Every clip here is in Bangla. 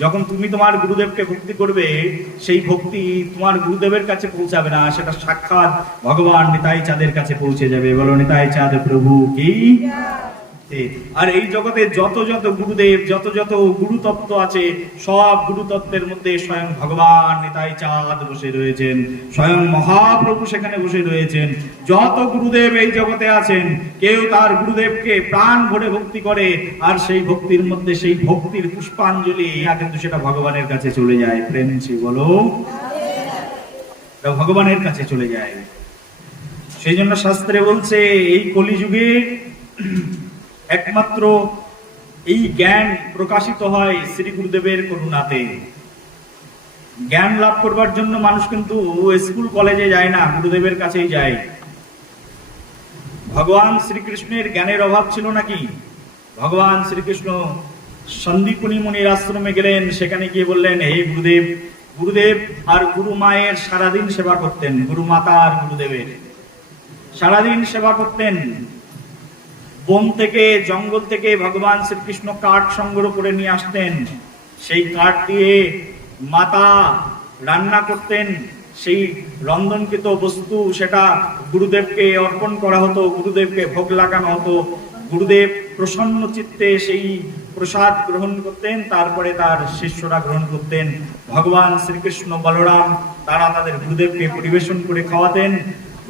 যখন তুমি তোমার গুরুদেবকে ভক্তি করবে, সেই ভক্তি তোমার গুরুদেবের কাছে পৌঁছাবে না, সেটা সাক্ষাৎ ভগবান নিতাই চাঁদের কাছে পৌঁছে যাবে। বলো নিতাই চাঁদ প্রভু কি। আর এই জগতে যত যত গুরুদেব, যত যত গুরুতত্ত্ব আছে, সব গুরুতত্ত্বের মধ্যে স্বয়ং ভগবান নিতাই চাঁদ বসে রয়েছেন, স্বয়ং মহাপ্রভু সেখানে বসে রয়েছেন। যত গুরুদেব এই জগতে আছেন, কেউ তার গুরুদেবকে প্রাণ ভরে ভক্তি করে, আর সেই ভক্তির মধ্যে সেই ভক্তির পুষ্পাঞ্জলি কিন্তু সেটা ভগবানের কাছে চলে যায়। প্রেম সে বলো, ভগবানের কাছে চলে যায়। সেই জন্য শাস্ত্রে বলছে, এই কলিযুগে একমাত্র এই জ্ঞান প্রকাশিত হয় শ্রী গুরুদেবের করুণাতে। জ্ঞান লাভ করবার জন্য মানুষ কিন্তু স্কুল কলেজে যায় না, গুরুদেবের কাছেই যায়। ভগবান শ্রীকৃষ্ণের জ্ঞানের অভাব ছিল নাকি? ভগবান শ্রীকৃষ্ণ সন্দীপনী মুনির আশ্রমে গেলেন, সেখানে গিয়ে বললেন, হে গুরুদেব। গুরুদেব আর গুরু মায়ের সারাদিন সেবা করতেন, গুরু মাতা আর গুরুদেবের সারাদিন সেবা করতেন। বন থেকে, জঙ্গল থেকে ভগবান শ্রীকৃষ্ণ কাঠ সংগ্রহ করে নিয়ে আসতেন, সেই কাঠ দিয়ে মাতা রান্না করতেন, সেই রন্ধনকৃত বস্তু সেটা গুরুদেবকে অর্পণ করা হতো, গুরুদেবকে ভোগ লাগানো হতো। গুরুদেব প্রসন্ন চিত্তে সেই প্রসাদ গ্রহণ করতেন, তারপরে তার শিষ্যরা গ্রহণ করতেন। ভগবান শ্রীকৃষ্ণ বলরাম তারা তাদের গুরুদেবকে পরিবেশন করে খাওয়াতেন।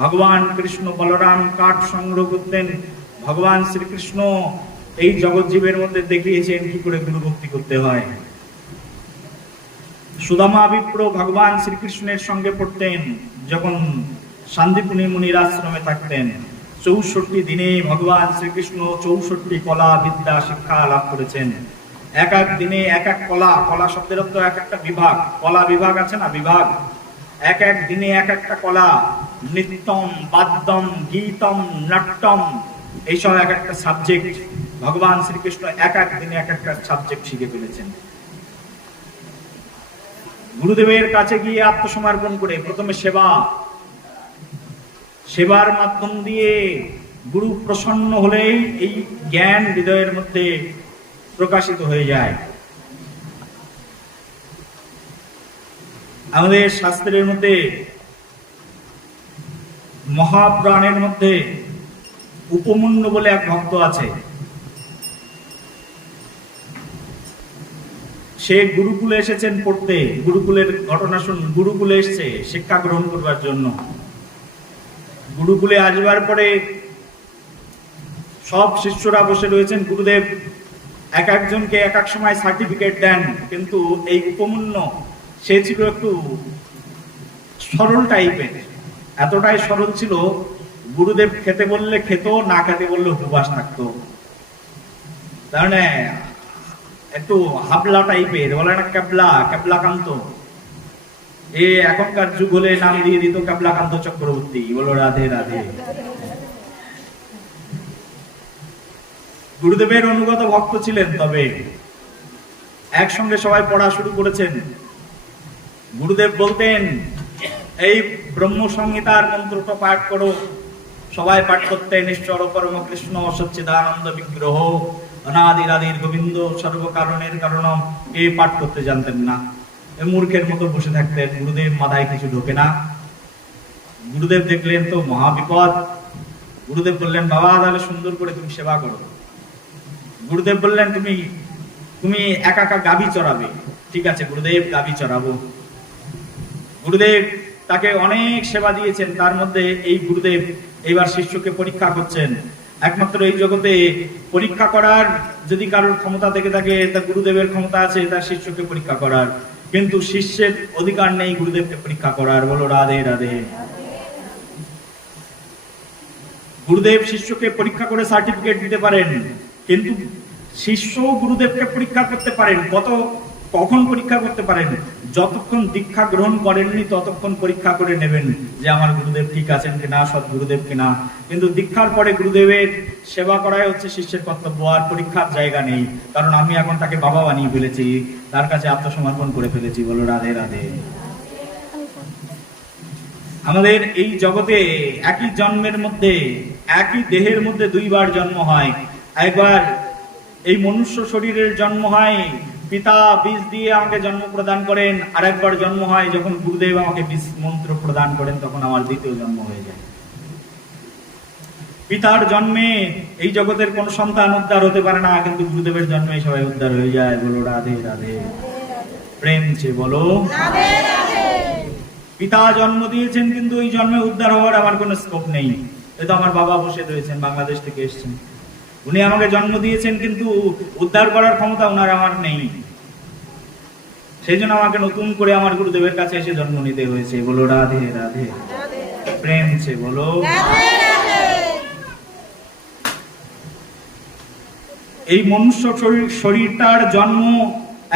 ভগবান কৃষ্ণ বলরাম কাঠ সংগ্রহ করতেন। ভগবান শ্রীকৃষ্ণ এই জগৎ জীবের মধ্যে দেখিয়েছেন কি করে গুরু ভক্তি করতে হয়। সুদামা বিপ্র ভগবান শ্রীকৃষ্ণের সঙ্গে পড়তেন যখন শান্তিপুনি মুনির আশ্রমে থাকতেন। 64 দিনে ভগবান শ্রীকৃষ্ণ 64 কলা বিদ্যা শিক্ষা লাভ করেছেন। এক এক দিনে এক এক কলা, কলা শব্দের অর্থ এক একটা বিভাগ, কলা বিভাগ আছে না, বিভাগ। এক এক দিনে এক একটা কলা, নৃত্যম, বাদ্যম, গীতম, নাট্যম, এইসব এক একটা সাবজেক্ট ভগবান শ্রীকৃষ্ণ এক এক দিনে এক একটা সাবজেক্ট শিখে ফেলেছেন। গুরুদেবের কাছে গিয়ে আত্মসমর্পণ করে প্রথমে সেবা, সেবার মাধ্যম দিয়ে গুরু প্রসন্ন হলেই এই জ্ঞান হৃদয়ের মধ্যে প্রকাশিত হয়ে যায়। আমাদের শাস্ত্রের মধ্যে, মহাপুরাণের মধ্যে উপমন্যু বলে এক ভক্ত আছে। সে গুরুকুলে এসেছেন পড়তে, গুরুকুলের ঘটনা গুরুকুলে এসছে শিক্ষা গ্রহণ করবার জন্য। গুরুকুলে আসবার পরে সব শিষ্যরা বসে রয়েছেন, গুরুদেব এক একজনকে এক এক সময় সার্টিফিকেট দেন, কিন্তু এই উপমন্যু সে ছিল একটু সরল টাইপের, এতটাই সরল ছিল, গুরুদেব খেতে বললে খেত, না খেতে বললে উপবাস থাকতো। তার মানে একটু হাবলা টাইপের, বলে না ক্যাবলা, ক্যাবলাকান্ত। এ এখনকার যুগ হলে নাম দিয়ে দিত ক্যাবলাকান্ত চক্রবর্তী। বলো রাধে রাধে। গুরুদেবের অনুগত ভক্ত ছিলেন, তবে একসঙ্গে সবাই পড়া শুরু করেছেন। গুরুদেব বলতেন, এই ব্রহ্ম সংহিতার মন্ত্রটা পাঠ করো। সবাই পাঠ করতেন, ঈশ্বর পরম কৃষ্ণ সচ্চিদানন্দ বিগ্রহ অনাদিরাদির গোবিন্দ সর্বকারণের কারণম। এই পাঠ করতে জানতেন না, মূর্খের মতো বসে থাকতেন। গুরুদেব মাথায় কিছু ঢোকে না। গুরুদেব দেখলেন তো মহাবিপদ। গুরুদেব বললেন, বাবা তাহলে সুন্দর করে তুমি সেবা করো। গুরুদেব বললেন, তুমি একা একা গাভী চড়াবে। ঠিক আছে গুরুদেব, গাভী চড়াবো। গুরুদেব তাকে অনেক সেবা দিয়েছেন, তার মধ্যে এই গুরুদেব এইবার শিষ্যকে পরীক্ষা করছেন। একমাত্র এই জগতে পরীক্ষা করার যদি কারোর ক্ষমতা থেকে থাকে, তা গুরুদেবের ক্ষমতা আছে তার শিষ্যকে পরীক্ষা করার, কিন্তু শিষ্যের অধিকার নেই গুরুদেবকে পরীক্ষা করার। বলো রাধে রাধে। গুরুদেব শিষ্যকে পরীক্ষা করে সার্টিফিকেট দিতে পারেন, কিন্তু শিষ্য গুরুদেবকে পরীক্ষা করতে পারেন। কখন পরীক্ষা করতে পারেন? যতক্ষণ দীক্ষা গ্রহণ করেননি ততক্ষণ পরীক্ষা করে নেবেন যে আমার গুরুদেব ঠিক আছেন কিনা, সৎ গুরুদেব কিনা। কিন্তু দীক্ষার পরে গুরুদেবের সেবা করাই হচ্ছে শিষ্যের কর্তব্য, আর পরীক্ষার জায়গা নেই। কারণ আমি এখন তাকে বাবা বানিয়ে ফেলেছি, তার কাছে আত্মসমর্পণ করে ফেলেছি। বলো রাধে রাধে। আমাদের এই জগতে একই জন্মের মধ্যে, একই দেহের মধ্যে দুইবার জন্ম হয়। একবার এই মনুষ্য শরীরের জন্ম হয় পিতা বীজ দিয়ে আমাকে জন্ম প্রদান করেন, আরেকবার জন্ম হয় যখন গুরুদেব আমাকে বীজ মন্ত্র প্রদান করেন, তখন আমার দ্বিতীয় জন্ম হয়ে যায়। পিতার জন্মে এই জগতের কোন সন্তান উদ্ধার হতে পারে না, কিন্তু গুরুদেবের জন্মে সবাই উদ্ধার হয়ে যায়। বলো রাধে রাধে, প্রেম চে বলো রাধে রাধে। পিতা জন্ম দিয়েছেন, কিন্তু এই জন্মে উদ্ধার হওয়ার আমার কোনো স্কোপ নেই। এই তো আমার বাবা বসে রয়েছেন, বাংলাদেশ থেকে এসেছেন, উনি আমাকে জন্ম দিয়েছেন, কিন্তু উদ্ধার করার ক্ষমতা ওনার আমার নেই। সেই জন্য আমাকে নতুন করে আমার গুরুদেবের কাছে এসে জন্ম নিতে হয়েছে। বলো রাধে রাধে, প্রেম চে বলো রাধে রাধে। এই মনুষ্য শরীরটার জন্ম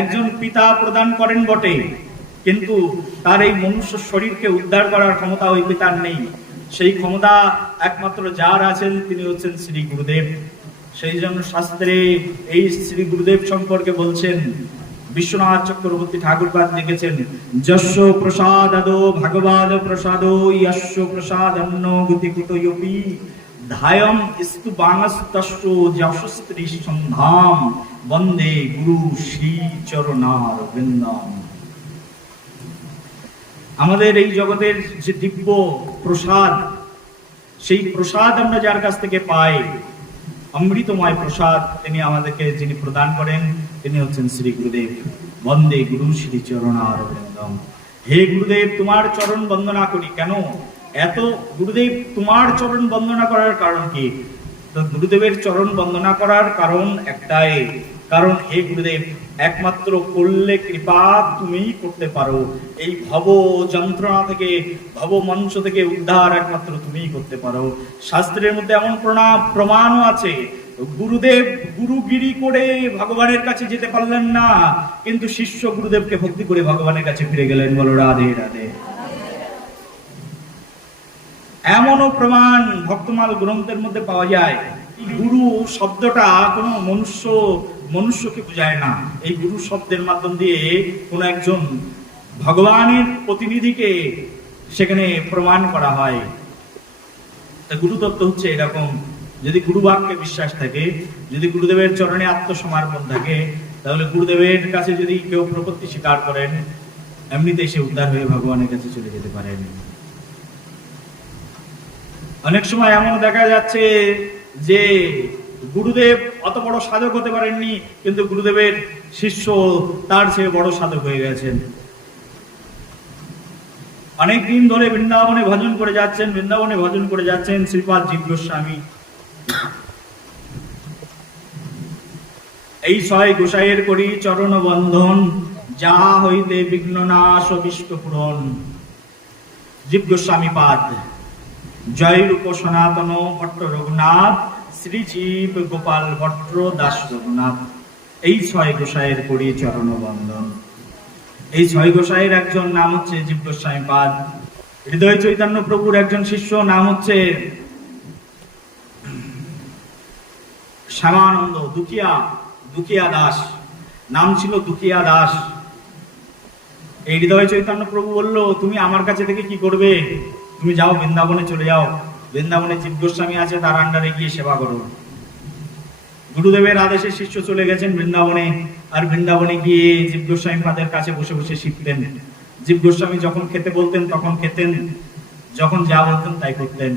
একজন পিতা প্রদান করেন বটে, কিন্তু তার এই মনুষ্য শরীরকে উদ্ধার করার ক্ষমতা ওই পিতার নেই। সেই ক্ষমতা একমাত্র যার আছেন তিনি হচ্ছেন শ্রী গুরুদেব। সেই জন্য শাস্ত্রে এই শ্রী গুরুদেব সম্পর্কে বলছেন, বিশ্বনাথ চক্রবর্তী ঠাকুরপাদ লিখেছেন, যস্য প্রসাদাদো ভগবাদ প্রসাদো যস্য প্রসাদন্ন গতিকুতয়োপি ধায়ম ইস্তু বাংস্তস্য যশস্ত্রী সন্ধাম বন্দে গুরু শ্রী চরণার বৃন্দম। আমাদের এই জগতের যে দিব্য প্রসাদ, সেই প্রসাদ আমরা যার কাছ থেকে পাই, অমৃতময় প্রসাদ, তিনি আমাদেরকে যিনি প্রদান করেন তিনি হচ্ছেন শ্রী গুরুদেব। বন্দে গুরু শ্রী চরণার বৃন্দম। হে গুরুদেব, তোমার চরণ বন্দনা করি। কেন এত গুরুদেব তোমার চরণ বন্দনা করার কারণ কি? তো গুরুদেবের চরণ বন্দনা করার কারণ একটাই, কারণ হে গুরুদেব, একমাত্র করলে কৃপা তুমিই করতে পারো। এই ভব যন্ত্রণা থেকে, ভব মঞ্চ থেকে উদ্ধার একমাত্র তুমিই করতে পারো। শাস্ত্রের মধ্যে এমন প্রমাণও আছে, গুরুদেব গুরুগিরি করে ভগবানের কাছে যেতে পারলেন না, কিন্তু শিষ্য গুরুদেবকে ভক্তি করে ভগবানের কাছে ফিরে গেলেন। বলো রাধে রাধে। এমনও প্রমাণ ভক্তমাল গ্রন্থের মধ্যে পাওয়া যায়। গুরু শব্দটা কোনো মনুষ্যকে বোঝায় না। এই গুরু শব্দের মাধ্যম দিয়ে কোন একজন ভগবানের প্রতিনিধিকে সেখানে প্রমাণ করা হয়। গুরু তত্ত্ব হচ্ছে এরকম, যদি গুরু বাক্যে বিশ্বাস থাকে, যদি গুরুদেবের চরণে আত্মসমর্পণ থাকে, তাহলে গুরুদেবের কাছে যদি কেউ প্রপত্তি স্বীকার করেন, এমনিতেই সে উদ্ধার হয়ে ভগবানের কাছে চলে যেতে পারেন। অনেক সময় এমন দেখা যাচ্ছে যে গুরুদেব অত বড় সাধক হতে পারেননি, কিন্তু গুরুদেবের শিষ্য তার চেয়ে বড় সাধক হয়ে গেছেন। অনেক দিন ধরে বৃন্দাবনে ভজন করে যাচ্ছেন শ্রীপাদ জীব গোস্বামী। এই 6 গোসাইয়ের করি চরণ বন্ধন, যা হইতে বিঘ্ন নাশ বিষ্ট পূরণ। জীব গোস্বামী পাদ, জয় রূপ সনাতন ভট্ট রঘুনাথ, শ্রী জীব গোপাল ভট্ট দাস রঘুনাথ। এই 6 গোসাইয়ের করি চরণ বন্ধন। এই 6 গোসাইয়ের একজন নাম হচ্ছে জীব গোস্বামী পাদ। হৃদয় চৈতন্য প্রভুর একজন শিষ্য নাম হচ্ছে শ্যামানন্দ দুকিয়া দাস, নাম ছিল দুকিয়া দাস। এই হৃদয় চৈতন্য প্রভু বলল, তুমি আমার কাছে থেকে কি করবে? তুমি যাও বৃন্দাবনে চলে যাও, বৃন্দাবনে জীব গোস্বামী আছে, তার আন্ডারে গিয়ে সেবা করো। গুরুদেবের আদেশে শিষ্য চলে গেছেন বৃন্দাবনে, আর বৃন্দাবনে গিয়ে জীব গোস্বামী পাদের কাছে বসে বসে শিখতেন। জীব গোস্বামী যখন খেতে বলতেন তখন খেতেন, যখন যা বলতেন তাই করতেন।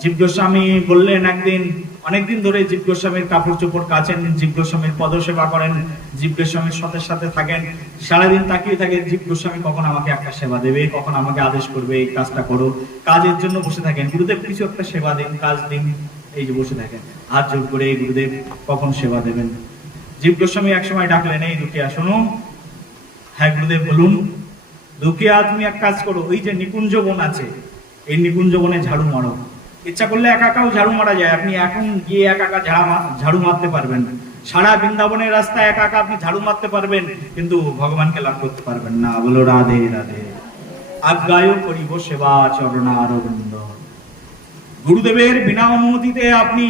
জীব গোস্বামী বললেন একদিন, অনেকদিন ধরে জীব গোস্বামীর কাপড় চোপড় কাচেন, জীব গোস্বামীর পদসেবা করেন, জীব গোস্বামীর সাথে থাকেন, সারাদিন তাকিয়ে থাকে জীব গোস্বামী কখন আমাকে একটা সেবা দেবে, কখন আমাকে আদেশ করবে এই কাজটা করো। কাজের জন্য বসে থাকেন, গুরুদেব কিছু একটা সেবা দিন, কাজ দিন, এই যে বসে থাকেন হাত জোর করে, গুরুদেব কখন সেবা দেবেন। জীব গোস্বামী একসময় ডাকলেন, এই দুকিয়া শোনো। হ্যাঁ গুরুদেব বলুন। দুকিয়া, তুমি এক কাজ করো, ওই যে নিকুঞ্জ বন আছে, এই নিকুঞ্জ বনে ঝাড়ু মারো। ইচ্ছা করলে একাও ঝাড়ু মারা যায়, আপনি এখন গিয়ে একা ঝাড়ু মারতে পারবেন। সারা বৃন্দাবনের রাস্তায় একা আপনি ঝাড়ু মারতে পারবেন, কিন্তু ভগবানকে লাভ করতে পারবেন না। বলো রাধে রাধে। আজ্ঞায় করিব সেবা চরণার বৃন্দ। গুরুদেবের বিনা অনুমতিতে আপনি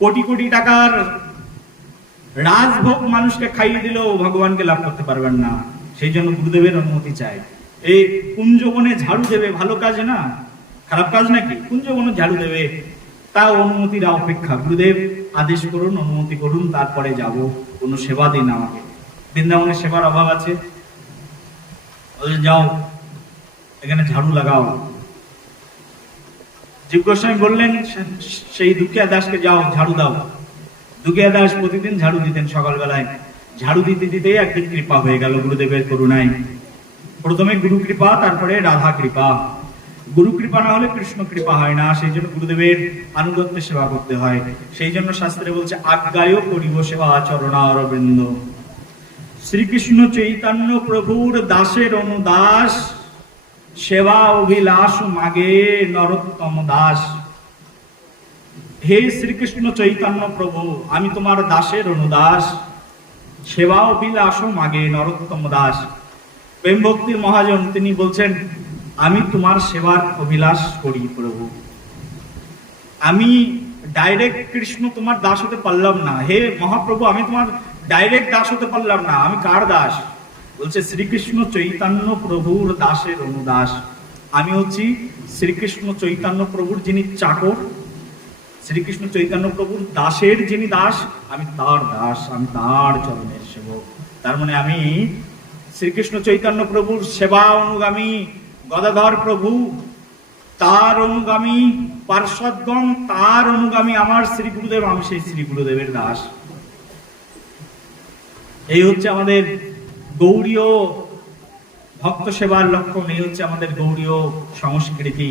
কোটি কোটি টাকার রাজভোগ মানুষকে খাইয়ে দিলেও ভগবানকে লাভ করতে পারবেন না। সেই জন্য গুরুদেবের অনুমতি চাই। এই কুঞ্জবনে ঝাড়ু দেবে, ভালো কাজ না, খারাপ কাজ নাকি? কুঞ্জবনে ঝাড়ু দেবে, তা অনুমতির অপেক্ষা। গুরুদেব আদেশ করুন, অনুমতি করুন, তারপরে যাব। কোনো সেবা দিন আমাকে। বৃন্দাবনের সেবার অভাব আছে, যাও এখানে ঝাড়ু লাগাও। জীব গোস্বামী বললেন সেই দুঃখিয়া দাসকে যাও ঝাড়ু দাও। দুঃখিয়া দাস প্রতিদিন ঝাড়ু দিতেন সকালবেলায়। ঝাড়ু দিতে দিতে একদিন কৃপা হয়ে গেল গুরুদেবের করুণায়। প্রথমে গুরু কৃপা, তারপরে রাধা কৃপা। গুরু কৃপা না হলে কৃষ্ণ কৃপা হয় না, সেই জন্য গুরুদেবের আনুগত্যে সেবা করতে হয়। সেই জন্য শাস্ত্রে বলছে আজ্ঞায় করিব সেবা চরণারবিন্দ। শ্রীকৃষ্ণ চৈতন্য প্রভুর দাসের অনুদাস, সেবা অভিলাষ মাগে নরোত্তম দাস। হে শ্রীকৃষ্ণ চৈতন্য প্রভু, আমি তোমার দাসের অনুদাস, সেবা অভিলাষ মাগে নরোত্তম দাস। প্রেম ভক্তির মহাজন তিনি বলছেন আমি তোমার সেবার অভিলাষ করি প্রভু। আমি ডাইরেক্ট কৃষ্ণ তোমার দাস হতে পারলাম না, হে মহাপ্রভু আমি তোমার ডাইরেক্ট দাস হতে পারলাম না। আমি কার দাস? বলছে শ্রীকৃষ্ণ চৈতন্য প্রভুর দাসের অনুদাস। আমি হচ্ছি শ্রীকৃষ্ণ চৈতন্য প্রভুর যিনি চাকর, শ্রীকৃষ্ণ চৈতন্য প্রভুর দাসের যিনি দাস, আমি তার দাস, আমি তার চরণের সেবক। তার মানে আমি শ্রীকৃষ্ণ চৈতন্য প্রভুর সেবা অনুগামী, গদাধর প্রভু তার অনুগামী, পার্শ্বদগণ তার অনুগামী, আমার শ্রী গুরুদেব, আমি সেই শ্রী গুরুদেবের দাস। এই হচ্ছে আমাদের গৌড়ীয় ভক্ত সেবার লক্ষণ, এই হচ্ছে আমাদের গৌড়ীয় সংস্কৃতি,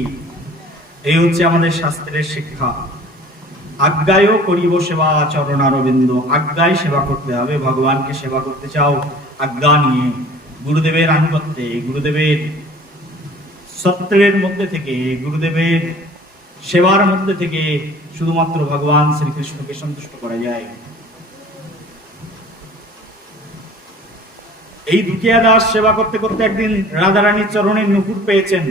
এই হচ্ছে আমাদের শাস্ত্রের শিক্ষা। আজ্ঞায় করিব সেবা চরণারবিন্দ। আজ্ঞায় সেবা করতে হবে। ভগবানকে সেবা করতে চাও আজ্ঞা নিয়ে, গুরুদেবের আনুগত্যে, গুরুদেবের সত্রের মধ্যে থেকে, গুরুদেবের সেবার মধ্যে থেকে শুধুমাত্র ভগবান শ্রীকৃষ্ণকে সন্তুষ্ট করা যায়। এই দুঃখিয়া দাস সেবা করতে করতে একদিন রাধারানীর চরণের নুপুর পেয়েছেন,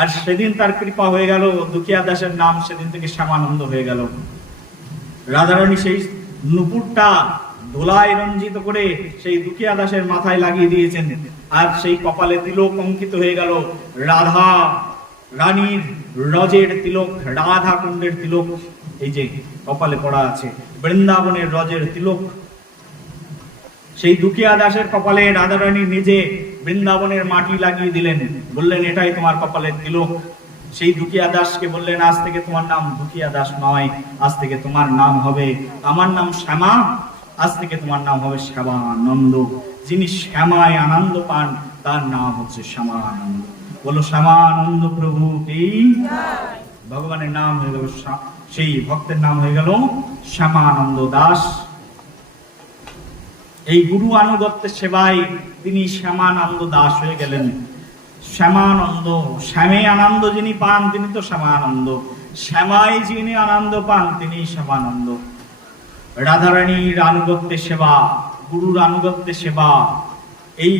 আর সেদিন তার কৃপা হয়ে গেল। দুঃখিয়া দাসের নাম সেদিন থেকে শ্যামানন্দ হয়ে গেল। রাধারানী সেই নুপুরটা ধুলায় রঞ্জিত করে সেই দুঃখিয়া দাসের মাথায় লাগিয়ে দিয়েছেন, আর সেই কপালে তিলক অঙ্কিত হয়ে গেল। রাধা রানীর রজের তিলক, রাধা কুণ্ডের তিলক এই যে কপালে পড়া আছে, বৃন্দাবনের রজের তিলক। সেই দুঃখিয়া দাসের কপালে রাধারানী নিজে বৃন্দাবনের মাটি লাগিয়ে দিলেন, বললেন এটাই তোমার কপালের তিলক। সেই দুঃখিয়া দাসকে বললেন আজ থেকে তোমার নাম দুঃখিয়া দাস নয়, আজ থেকে তোমার নাম হবে, আমার নাম শ্যামা, আজ থেকে তোমার নাম হবে শ্যামানন্দ। যিনি শ্যামায় আনন্দ পান তার নাম হচ্ছে শ্যামানন্দ। বলো শ্যামানন্দ প্রভু কি? ভগবানের নাম হয়ে গেল, সেই ভক্তের নাম হয়ে গেল শ্যামানন্দ দাস। এই গুরু আনুগত্যের সেবায় তিনি শ্যামানন্দ দাস হয়ে গেলেন। শ্যামানন্দ, শ্যামে আনন্দ যিনি পান তিনি তো শ্যামানন্দ, শ্যামায় যিনি আনন্দ পান তিনি শ্যামানন্দ। রাধারানীর আনুগত্যের সেবা, গুরুর আনুগত্যের সেবা, এই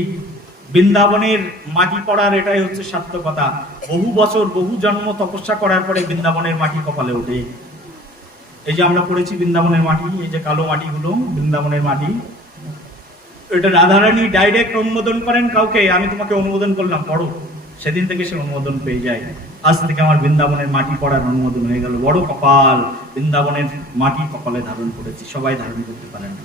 বৃন্দাবনের মাটি পড়ার এটাই হচ্ছে সার্থকতা। বহু বছর, বহু জন্ম তপস্যা করার পরে বৃন্দাবনের মাটি কপালে ওঠে। এই যে আমরা পড়েছি বৃন্দাবনের মাটি, এই যে কালো মাটিগুলো বৃন্দাবনের মাটি, এটা রাধারানী ডাইরেক্ট অনুমোদন করেন কাউকে, আমি তোমাকে অনুমোদন করলাম পড়ো, সেদিন থেকে সে অনুমোদন পেয়ে যায়। আজ থেকে আমার বৃন্দাবনের মাটি পড়ার অনুমোদন হয়ে গেল। বড় কপাল, বৃন্দাবনের মাটি কপালে ধারণ করেছি, সবাই ধারণ করতে পারেন না।